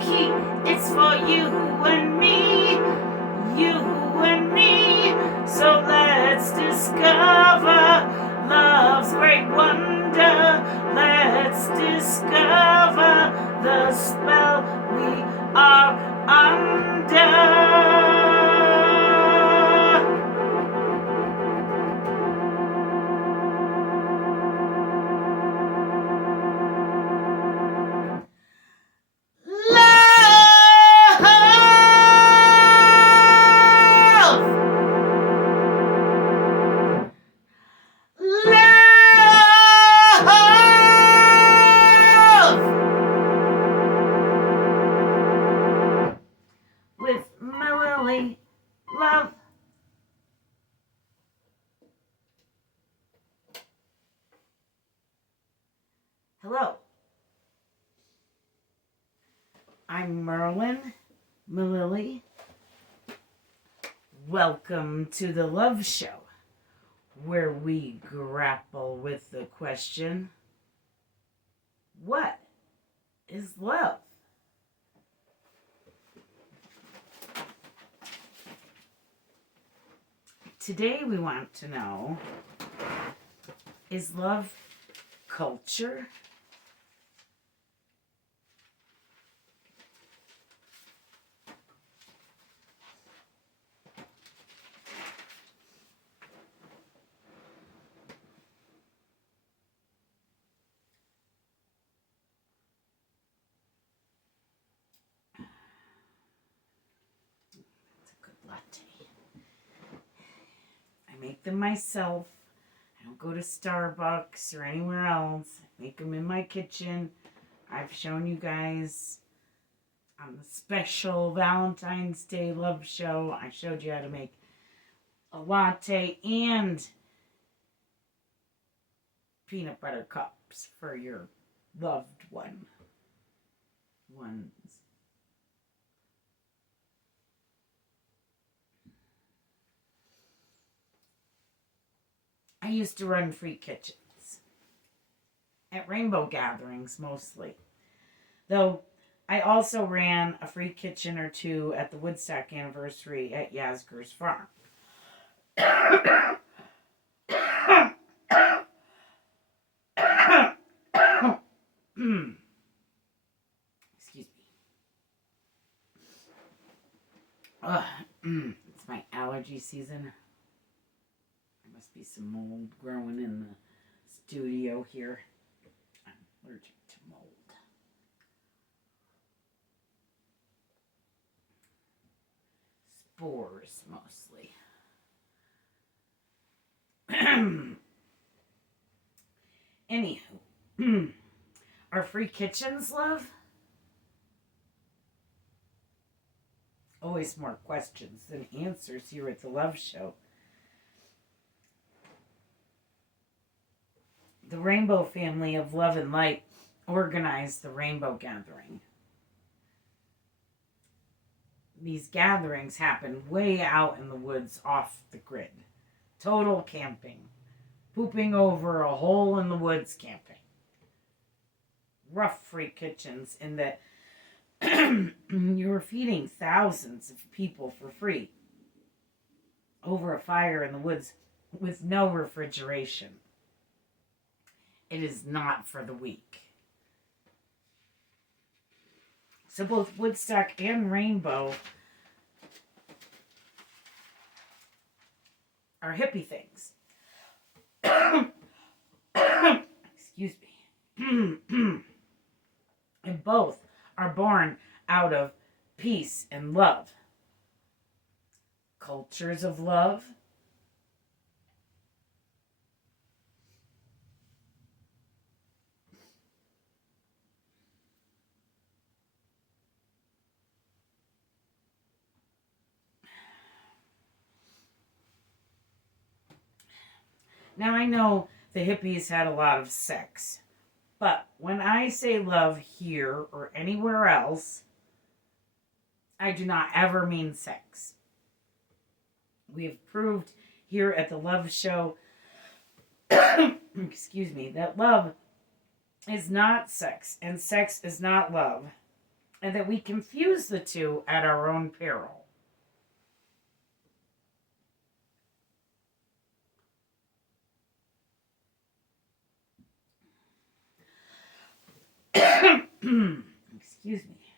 key. It's for you and me, you and me. So let's discover love's great wonder. Let's discover the spell we are under. With Mililli, love. Hello. I'm Merlin, Mililli. Welcome to the Love Show, where we grapple with the question, what is love? Today we want to know, is love culture? That's a good latte. I make them myself. I don't go to Starbucks or anywhere else. I make them in my kitchen. I've shown you guys on the special Valentine's Day Love Show. I showed you how to make a latte and peanut butter cups for your loved ones. I used to run free kitchens at rainbow gatherings mostly. Though I also ran a free kitchen or two at the Woodstock anniversary at Yasgur's farm. Excuse me. It's my allergy season. There must be some mold growing in the studio here. I'm allergic to mold. Spores, mostly. Anywho, are free kitchens love? Always more questions than answers here at the Love Show. The Rainbow family of Love and Light organized the Rainbow Gathering. These gatherings happen way out in the woods off the grid. Total camping. Pooping over a hole in the woods camping. Rough free kitchens in that you were feeding thousands of people for free over a fire in the woods with no refrigeration. It is not for the weak. So both Woodstock and Rainbow are hippie things. Excuse me. And both are born out of peace and love. Cultures of love. Now I know the hippies had a lot of sex, but when I say love here or anywhere else, I do not ever mean sex. We have proved here at the Love Show, excuse me, that love is not sex and sex is not love. and that we confuse the two at our own peril. Excuse me.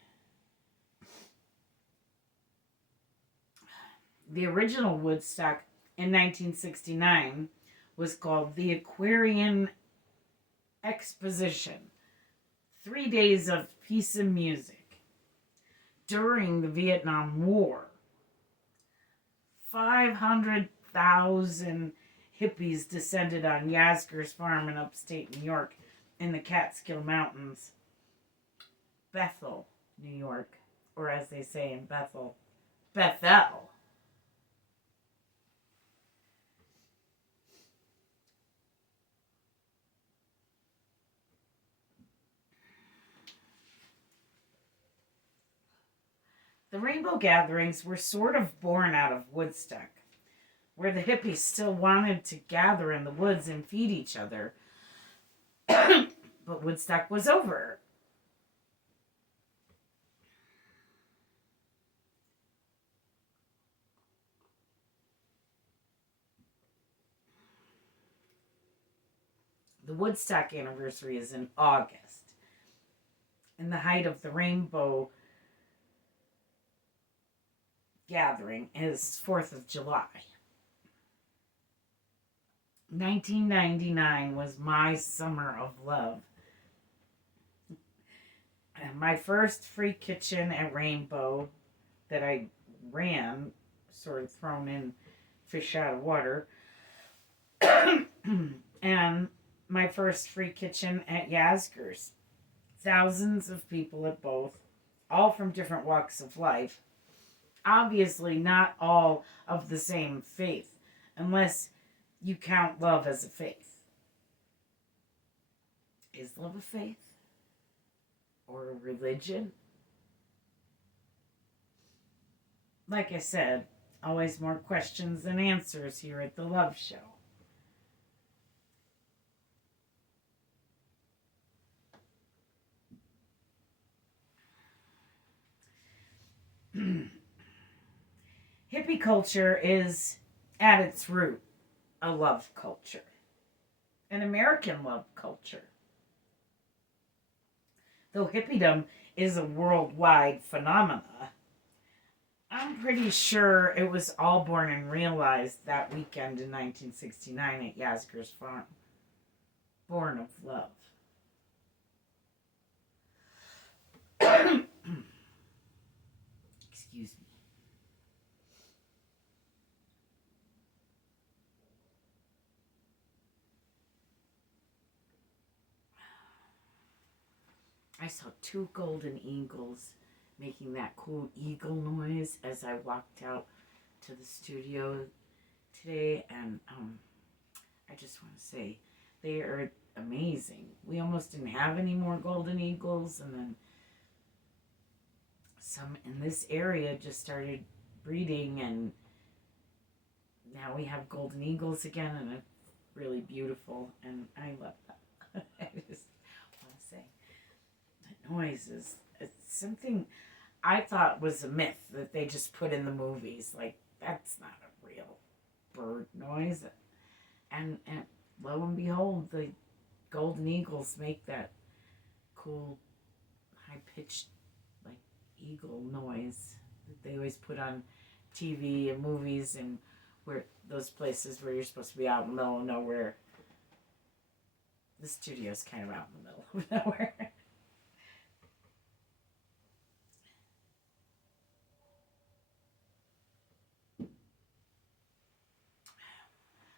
The original Woodstock in 1969 was called the Aquarian Exposition, 3 days of peace and music. During the Vietnam War, 500,000 hippies descended on Yasgur's farm in upstate New York in the Catskill Mountains, Bethel, New York, or as they say in Bethel, Bethel. The Rainbow Gatherings were sort of born out of Woodstock, where the hippies still wanted to gather in the woods and feed each other. But Woodstock was over. The Woodstock anniversary is in August, and the height of the Rainbow Gathering is 4th of July. 1999 was my summer of love. And my first free kitchen at Rainbow that I ran, sort of thrown in fish out of water, and my first free kitchen at Yasgur's. Thousands of people at both, all from different walks of life. Obviously, not all of the same faith, unless you count love as a faith. Is love a faith? Or a religion? Like I said, always more questions than answers here at the Love Show. Hippie culture is, at its root, a love culture, an American love culture. Though hippiedom is a worldwide phenomena, I'm pretty sure it was all born and realized that weekend in 1969 at Yasgur's farm. Born of love. Excuse me. I saw two golden eagles making that cool eagle noise as I walked out to the studio today, and I just want to say they are amazing. We almost didn't have any more golden eagles, and then some in this area just started breeding, and now we have golden eagles again, and it's really beautiful, and I love that. I just want to say that noise is, it's something I thought was a myth that they just put in the movies. Like, that's not a real bird noise. And lo and behold, the golden eagles make that cool, high-pitched, like, eagle noise that they always put on TV and movies, and where those places where you're supposed to be out in the middle of nowhere. The studio's kind of out in the middle of nowhere.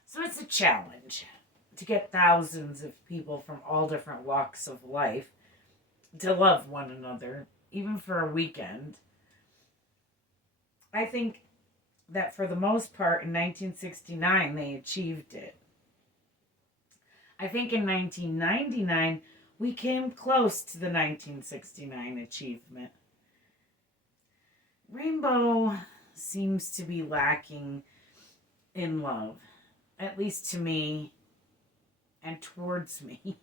So it's a challenge to get thousands of people from all different walks of life to love one another, even for a weekend. I think that for the most part in 1969 they achieved it. I think in 1999 we came close to the 1969 achievement. Rainbow seems to be lacking in love, at least to me and towards me.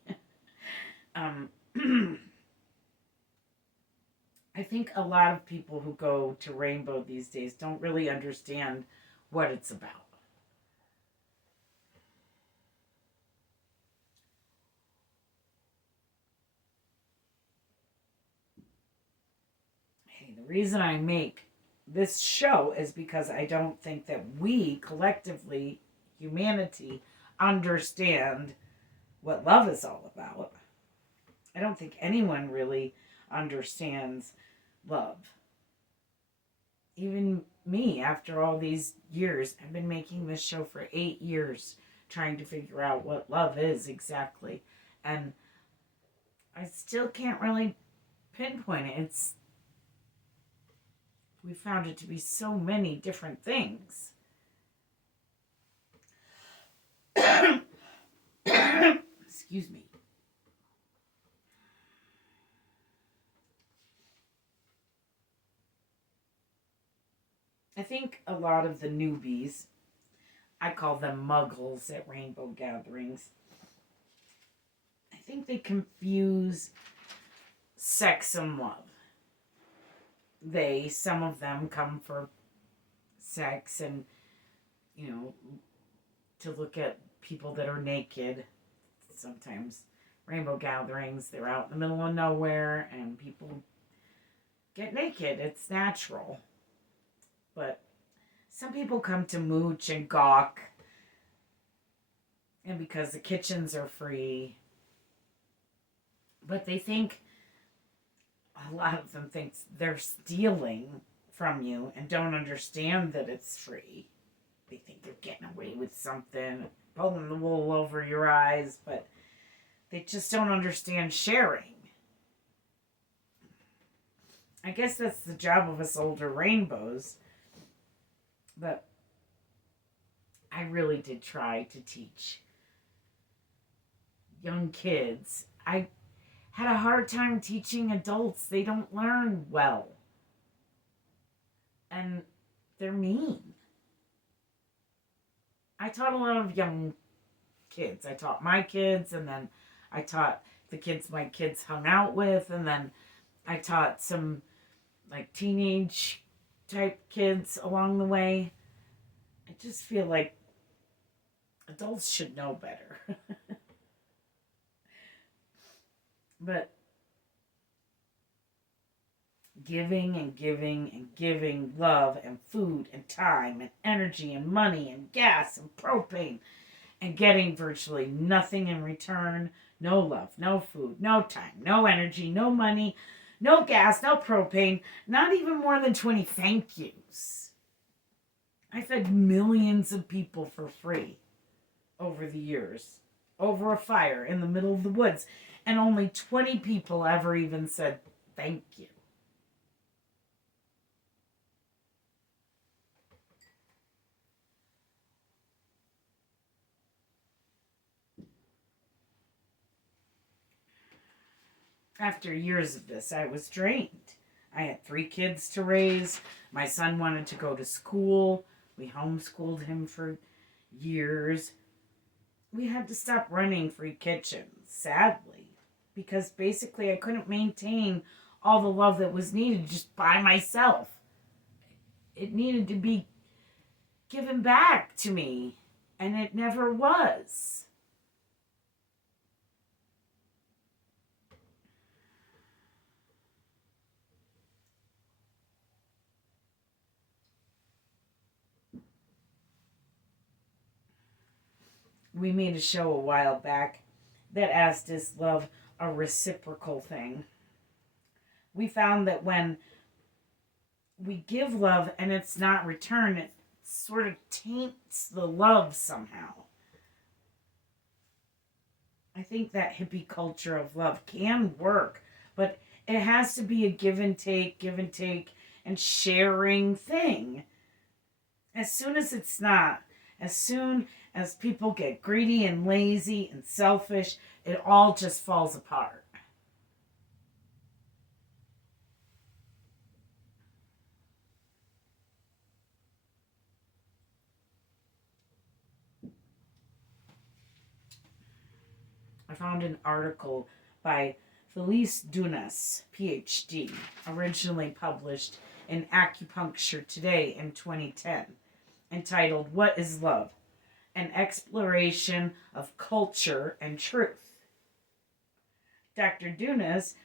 I think a lot of people who go to Rainbow these days don't really understand what it's about. Hey, the reason I make this show is because I don't think that we collectively, humanity, understand what love is all about. I don't think anyone really understands love. Even me, after all these years, I've been making this show for 8 years, trying to figure out what love is exactly. And I still can't really pinpoint it. We found it to be so many different things. Excuse me. I think a lot of the newbies, I call them muggles at rainbow gatherings, I think they confuse sex and love. Some of them come for sex and, you know, to look at people that are naked. Sometimes rainbow gatherings, they're out in the middle of nowhere and people get naked. It's natural. But some people come to mooch and gawk, and because the kitchens are free. But they think, a lot of them think they're stealing from you and don't understand that it's free. They think they're getting away with something, pulling the wool over your eyes, but they just don't understand sharing. I guess that's the job of us older rainbows. But I really did try to teach young kids. I had a hard time teaching adults. They don't learn well. And they're mean. I taught a lot of young kids. I taught my kids, and then I taught the kids my kids hung out with, and then I taught some like teenage type kids along the way. I just feel like adults should know better. But giving and giving and giving love and food and time and energy and money and gas and propane and getting virtually nothing in return. No love, no food, no time, no energy, no money, no gas, no propane, not even more than 20 thank yous. I fed millions of people for free over the years, over a fire in the middle of the woods, and only 20 people ever even said thank you. After years of this, I was drained. I had 3 kids to raise. My son wanted to go to school. We homeschooled him for years. We had to stop running free kitchens, sadly, because basically I couldn't maintain all the love that was needed just by myself. It needed to be given back to me, and it never was. We made a show a while back that asked, is love a reciprocal thing? We found that when we give love and it's not returned, it sort of taints the love somehow. I think that hippie culture of love can work, but it has to be a give and take, and sharing thing. As soon as it's not, as soon as people get greedy and lazy and selfish, it all just falls apart. I found an article by Felice Dunas, PhD, originally published in Acupuncture Today in 2010, entitled What is Love? An Exploration of Culture and Truth. Dr. Dunas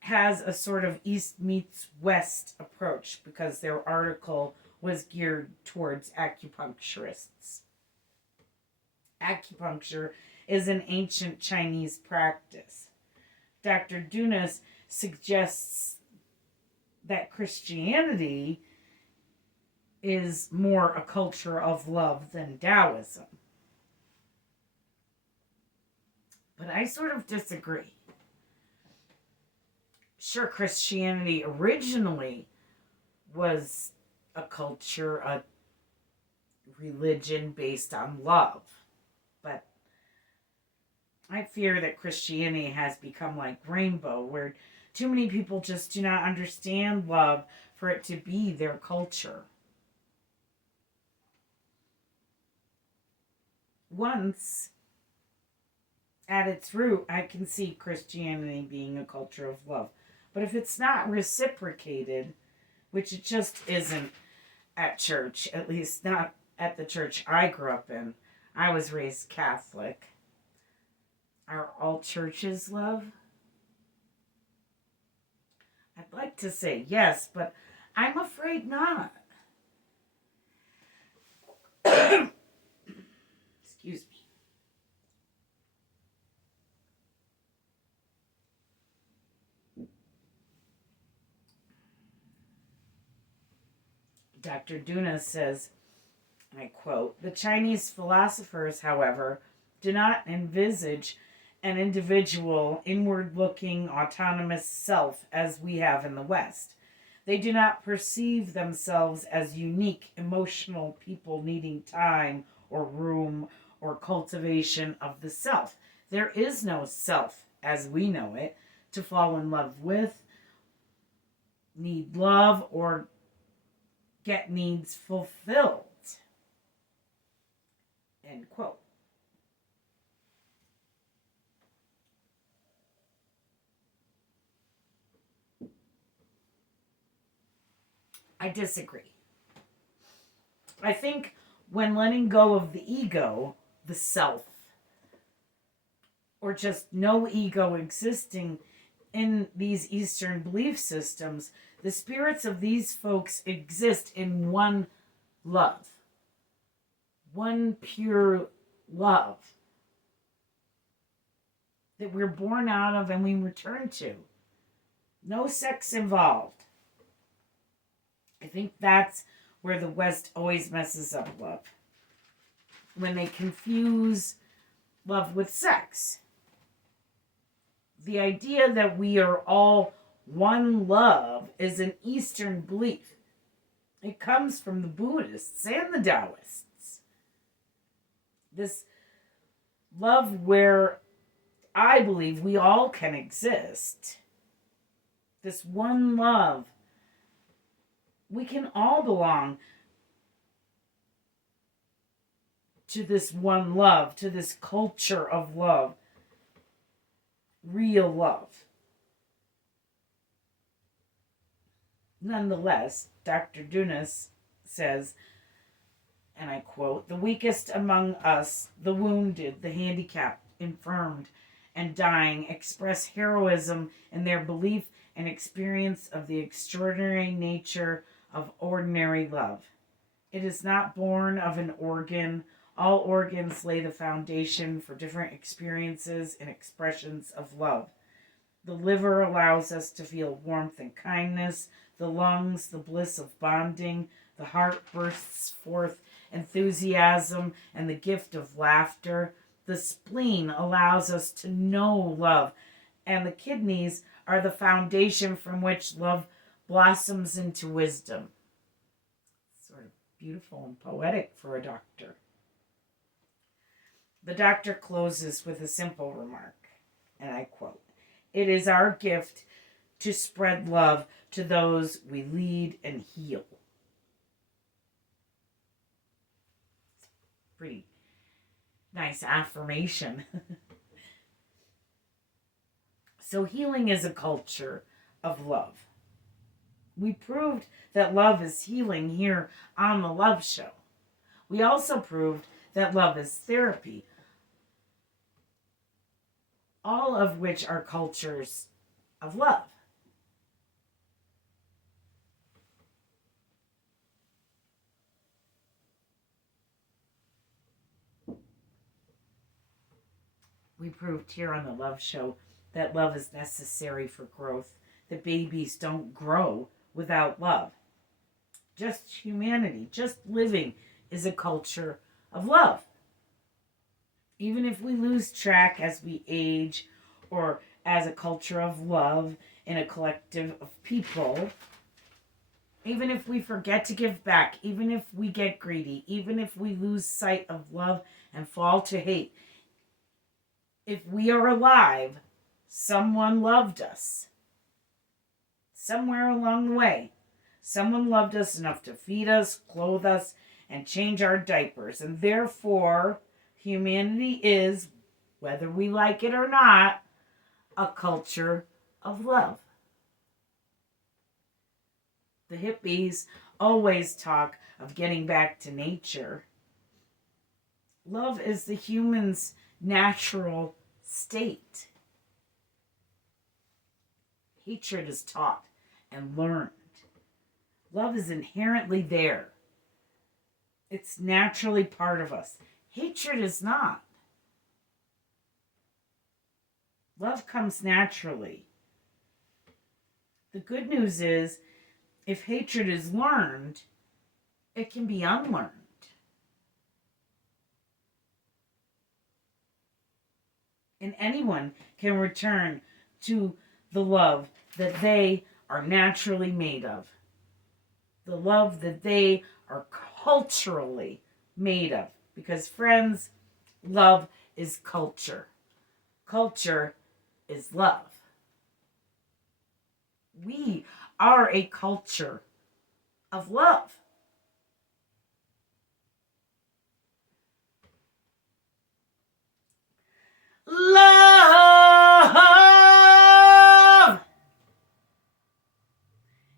has a sort of East meets West approach because their article was geared towards acupuncturists. Acupuncture is an ancient Chinese practice. Dr. Dunas suggests that Christianity is more a culture of love than Taoism. But I sort of disagree. Sure, Christianity originally was a culture, a religion based on love. But I fear that Christianity has become like Rainbow, where too many people just do not understand love for it to be their culture. Once, at its root, I can see Christianity being a culture of love. But if it's not reciprocated, which it just isn't at church, at least not at the church I grew up in. I was raised Catholic. Are all churches love? I'd like to say yes, but I'm afraid not. Excuse me. Dr. Dunas says, and I quote, "The Chinese philosophers, however, do not envisage an individual, inward-looking, autonomous self as we have in the West. They do not perceive themselves as unique, emotional people needing time or room or cultivation of the self. There is no self as we know it to fall in love with, need love, or get needs fulfilled." End quote. I disagree. I think when letting go of the ego, the self, or just no ego existing in these Eastern belief systems, the spirits of these folks exist in one love. One pure love that we're born out of and we return to. No sex involved. I think that's where the West always messes up love. When they confuse love with sex. The idea that we are all one love is an Eastern belief. It comes from the Buddhists and the Taoists. This love where I believe we all can exist. This one love. We can all belong to this one love, to this culture of love. Real love. Nonetheless, Dr. Dunas says, and I quote, "The weakest among us, the wounded, the handicapped, infirmed, and dying, express heroism in their belief and experience of the extraordinary nature of ordinary love. It is not born of an organ. All organs lay the foundation for different experiences and expressions of love. The liver allows us to feel warmth and kindness, the lungs, the bliss of bonding, the heart bursts forth enthusiasm and the gift of laughter. The spleen allows us to know love, and the kidneys are the foundation from which love blossoms into wisdom." Sort of beautiful and poetic for a doctor. The doctor closes with a simple remark, and I quote, "It is our gift to spread love to those we lead and heal." Pretty nice affirmation. So healing is a culture of love. We proved that love is healing here on the Love Show. We also proved that love is therapy, all of which are cultures of love. We proved here on the Love Show that love is necessary for growth, that babies don't grow without love. Just humanity, just living is a culture of love. Even if we lose track as we age or as a culture of love in a collective of people, even if we forget to give back, even if we get greedy, even if we lose sight of love and fall to hate, if we are alive, someone loved us. Somewhere along the way, someone loved us enough to feed us, clothe us, and change our diapers. And therefore, humanity is, whether we like it or not, a culture of love. The hippies always talk of getting back to nature. Love is the human's natural state. Hatred is taught and learned. Love is inherently there. It's naturally part of us. Hatred is not. Love comes naturally. The good news is, if hatred is learned, it can be unlearned. And anyone can return to the love that they are naturally made of. The love that they are culturally made of. Because, friends, love is culture. Culture is love. We are a culture of love. Love!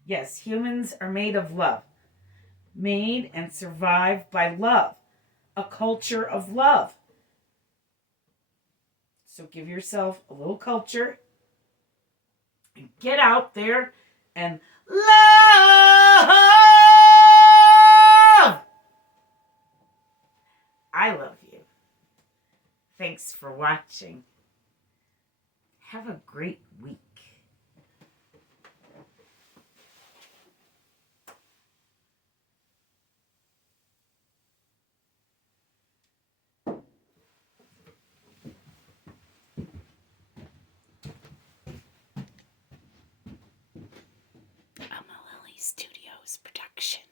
Yes, humans are made of love. Made and survived by love. A culture of love. So give yourself a little culture and get out there and love! I love you. Thanks for watching. Have a great week. A Mililli Studios production.